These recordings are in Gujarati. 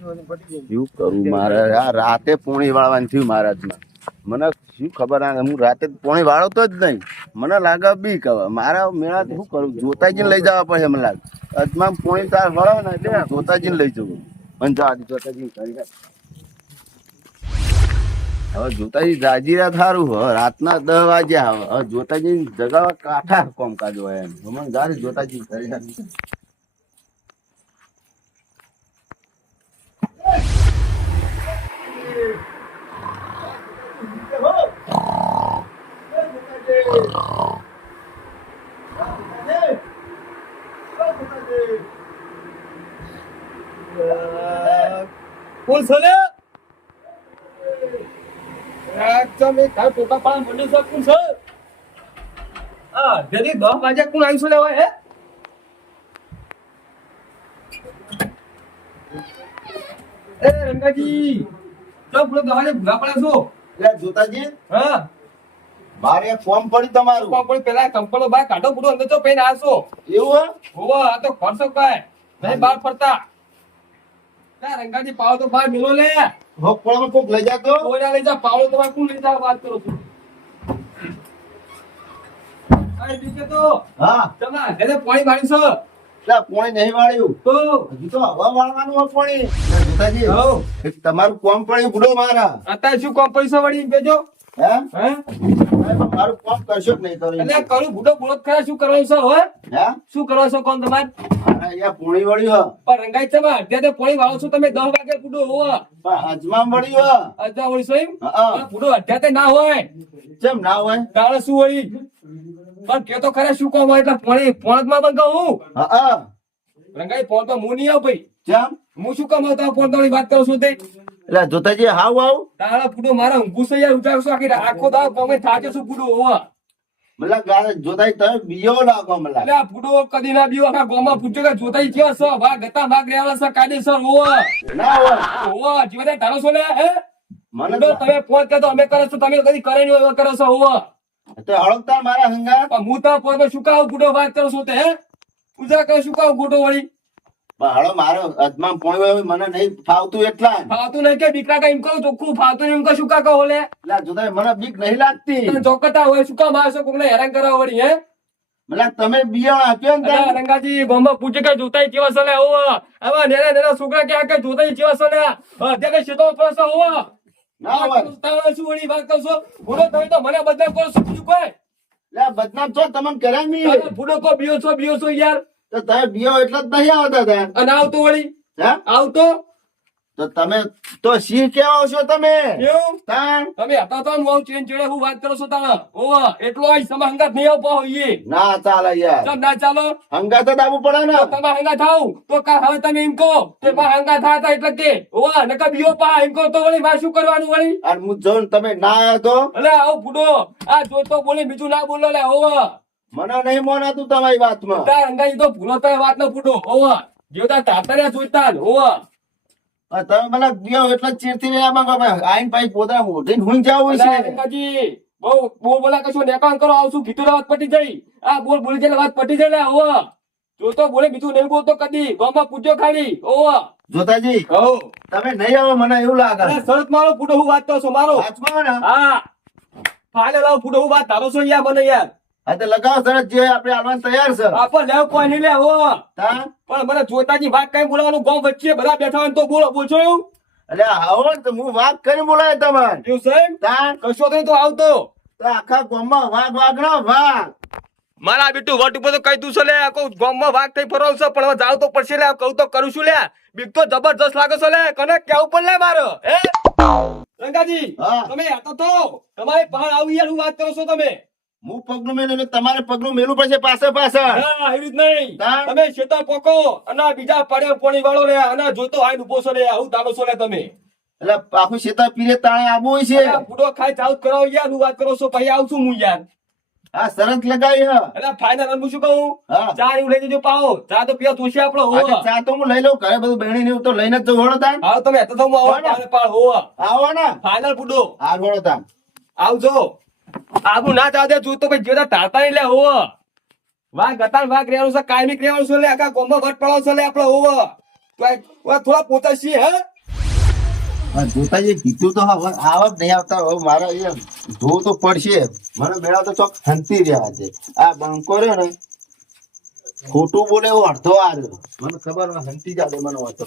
શું કરું મારે આ રાતે પોણી વાળવાનું થયું મહારાજમાં મને શું ખબર હું રાતે પોણી વાળતો જ નહીં મને લાગે બીક હવે મારા મેળા શું કરું જોતાજીને લઈ જવા પડે મને લાગે અજમા પોણી તાર વળે ને એટલે જોતાજીને લઈ જવું મને જા જોતાજી હવે જોતાજી જાજીરા થારું હવે રાતના 10 વાગ્યા હવે જોતાજી જગાવા કાંઠા કોમકાજ હોય એમ મને જારે જોતાજી કરી કોણ છે એકદમ એક ઘર ટોકા પાડે મંડ્યો છે કોણ છે હા જલ્દી 10 વાગ્યા કોણ આવ્યું છે લેવા હે એ રંગાજી તો પૂરો દહાડે ભૂલા પડ્યા છો એટલે જોતાજી હા મારે એક ફોર્મ પડી તમારું પણ પેલા કંપનો બહાર કાઢો પૂરો અંદર તો પહેલા આસો એવું હોવા આ તો ખર્ચો ભાઈ નહીં બહાર ફરતા ના રંગાજી પાવ તો બહાર મેલો લે હો પણ કોક લઈ જાતો કોઈ ના લઈ જા પાવડો તમારે કોણ લઈ જા વાત કરો છો આ દીકે તો હા તમે ઘરે પાણી વાળી છો એટલે પોણી નહીં વાળ્યું તો હજી તો હવા વાળવાનું હોય પોણી જોતાજી હો એક તમારું કોમ પડ્યું બુડો મારા અત્યારે શું કોમ પૈસા વળી બેજો હે હે મારું કોમ કરશો જ નહીં કરી એટલે કરું બુડો બોલત ખરા શું કરવાનું છે હો હે શું કરો છો કોમ તમારે અહીંયા પોણી વળ્યું પણ રંગાઈ છે માં અત્યારે પાણી વાળો છો તમે 10 વાગે બુડો હો પણ અજમા વળ્યું અજા વળી છો એમ હા બુડો અત્યારે ના હોય કેમ ના હોય ગાળો શું વળી પણ કે તો ખરા શું કોમ હોય એટલે પાણી પોણકમાં બંધ કહું હા રંગાઈ પોણ તો હું નહીં આવ ભાઈ કેમ હું શું કામ આવતા પોણ તો વાત કરું છું તે એટલે જોતાજી હાવ આવ તારા ફૂડો મારા ઊંઘું છે યાર ઉઠાવશો આખી આખો દાવ કોમે થાકે છું ફૂડો હોવા મતલબ ગાળે જોતાજી તમે બીજો લાગો મતલબ એટલે આ ફૂડો કદી ના બીઓ આખા ગામમાં પૂછ્યો કે જોતાઈ કેવા છો ભાગ હતા ભાગ રેવાલા છે કાયદેસર હોવા ના હોય હોવા જીવને તારો છો લે હે મને ફૂડો તમે ફોન કરતો અમે કરો છો તમે કદી કરે નહીં એવા કરો છો હોવા તો હળકતા મારા હંગા પણ હું તો ફોન શું કાવ ફૂડો વાત કરો છો તે હે પૂજા કરો શું કાવ ગોટો વળી પણ હળો મારો અજમા પોણી હોય મને નહીં ફાવતું એટલા ફાવતું નહીં કે બીકરા કઈ એમ કહું ચોખ્ખું ફાવતું નહીં એમ કહું શું કા કહો લે એટલે જોતાજી મને બીક નહીં લાગતી તમે ચોકટા હોય શું કામ આવશો કોકને હેરાન કરાવ વળી હે મતલબ તમે બિયાણ આપ્યો ને અરે રંગાજી ગોમાં પૂછે કે જોતાઈ કેવા સલે હોવા આવા નેના નેના છોકરા કે આ કે જોતાઈ કેવા સલે અત્યારે કે શેતો પરસો હોવા ના હોય તારો શું વળી વાત કરશો ભૂડો તમે તો મને બદનામ કરો છો બીજું કોઈ એટલે બદનામ છો તમને કર્યા નહીં તમે ભૂડો કો બીઓ છો યાર તો તમે બીઓ એટલે જ નહીં આવતા હતા અને આવતો વળી હે આવતો તો તમે તો સિંહ કેવા છો તમે એવું તાણ તમે હતા તો હું ચેન ચેડે હું વાત કરો છો તારા હોવા એટલો આઈ સમા હંગાત નહીં આવ પાહો ઈએ ના ચાલે યાર ચમ ના ચાલો હંગા તો દાબુ પડે ને તમે હંગા થાવ તો કાલ હવે તમે એમ કહો કે માં હંગા થાતા એટલે કે હોવા નકા બીઓ પા એમ કહો તો વળી માં શું કરવાનું વળી અને હું જોઉં ને તમે ના આવ્યો તો અલે આવ બુડો આ જોતો બોલે બીજું ના બોલો લે હોવા મને નહીં મોનાતું તમારી વાતમાં તાર અંગાઈ તો ભૂલો તો વાત ન ફૂટો હોવા જેવતા તાતર્યા જોઈતા હોવા અને તમે મને બીઓ એટલે જ ચીરથી રહ્યા માંગો આઈન પાઈ પોતા મોઢીને હુઈ જાવ છે અંગાજી બહુ બોલ બોલા કશું નેકાન કરો આવશું કીધું વાત પટી જઈ આ બોલ બોલી જાય વાત પટી જાય હોવા જોતો બોલે બીજું નહીં બોલતો કદી ગામમાં પૂછ્યો ખાલી હોવા જોતાજી હો તમે નહીં આવો મને એવું લાગે અરે શરત મારો ફૂટો હું વાત કરો છો મારો વાતમાં ને હા ફાલે લાવ ફૂટો હું વાત તારો છો યાર મને યાર હા તો લગાવો સરસ જે આપણે આવવાનું તૈયાર છે આપણ લેવ કોઈ નહીં લે હો તા પણ મને જોતાજી વાત કઈ બોલાવાનું ગામ વચ્ચે બધા બેઠા હોય તો બોલો બોલશો એવું એટલે આવો ને તો હું વાત કરી બોલાય તમારે એવું સાહેબ તા કશો તો નહીં તો આવતો તો આખા ગામમાં વાઘ વાગણો વાઘ મારા બેટું વટ ઉપર તો કઈ તું છે લે કહું ગામમાં વાઘ થઈ ફરવ છે પણ હવે જાવ તો પડશે લે કહું તો કરું છું લે બીક તો જબરજસ્ત લાગે છે લે કને કેવું પણ લે મારો હે રંગાજી હા. તમે આતો તો તમારે પહાડ આવી યાર હું વાત કરો છો તમે હું પગનું મેલું એટલે તમારે પગનું મેલું પડશે પાછળ હા એવી જ નહીં હા. તમે શેતા પોકો અને બીજા પડે પોણી વાળો લે અને જોતો આઈને ઉભો છો લે આવું દાડો છો લે તમે એટલે આખું શેતા પીરે તાણે આબુ છે અલા, બુડો ખાઈ ચાલુ કરાવો યાર હું વાત કરો છો પછી આવશું હું યાર આ શરત લગાવી હ એટલે ફાઇનલ હું શું કહું હા. ચા એવું લઈ જજો પાવો ચા તો પીવા તુલસી આપણો આજે હોવા ચા તો હું લઈ લઉં ઘરે બધું બહેણી ને એવું તો લઈને જ જવું વળો તાન આવો તમે તો હું આવો પાલે પાળ હોવા આવો ને ફાઇનલ બુડો આ વળો તાન આવજો આબુ ના ચાદે તું તો ભાઈ જેતા તાતા નહીં લે હોવા વાઘ ગતાન વાઘ રહેવાનું છે કાયમી રહેવાનું છે લે આખા કોમ્બો વટ પડાવ છે લે આપણો હોવા તો થોડા પોતા છીએ હે જોતા જે કીધું તો હવે આવત નહીં આવતા હવે મારે એ જોવું તો પડશે મને મેળા તો ચોક હંતી રહ્યા છે આ બંકો રહ્યો ને ખોટું બોલે એવો અડધો આવ્યો મને ખબર હંતી જાડે મને વાંચો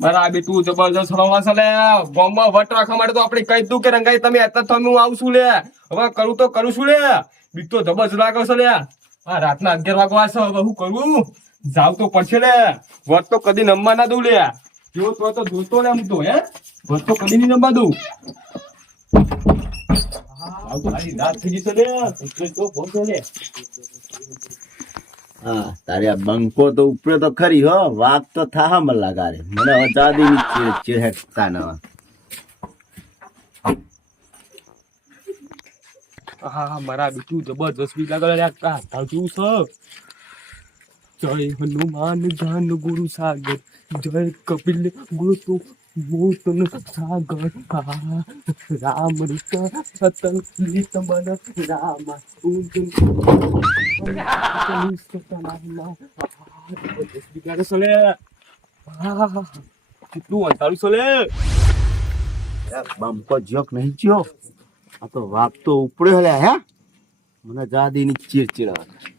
મારા બેટું જબરજસ્ત રવા છે લે ગોમમાં વટ રાખવા માટે તો આપણે કહી દઉં કે રંગાઈ તમે અત્યારે તમે હું આવશું લે હવે કરું તો કરું છું લે બીક તો જબરજસ્ત લાગે છે લે આ રાતના 11 વાગવા છે હવે હું કરું જાવ તો પડશે લે વટ તો કદી નમવા ના દઉં લે જો તો જોતો લે હું તો હે વટ તો કદી નહીં નમવા દઉં આવ તો આની રાત થઈ જશે લે તો પહોંચો લે હા તારે આ બંકો તો ઉપરે તો ખરી હો વાત તો થા મને લાગારે મને હવે જાદી ની ચીડ હેઠતા ના હા મારા બીજું જબરજસ્ત બી લાગે લે આ તાજુ છે જય હનુમાન જ્ઞાન ગુરુ સાગર જય કપિલ ગુરુ તું મોતન સાગર રામ રીતા સતલ લીતમન રામ ઉજન કેટલું અંધારું છે લે બંકો જોક નહીં જ્યો આ તો વાત તો ઉપડે હલે હે મને જાદી ની ચીડ આવે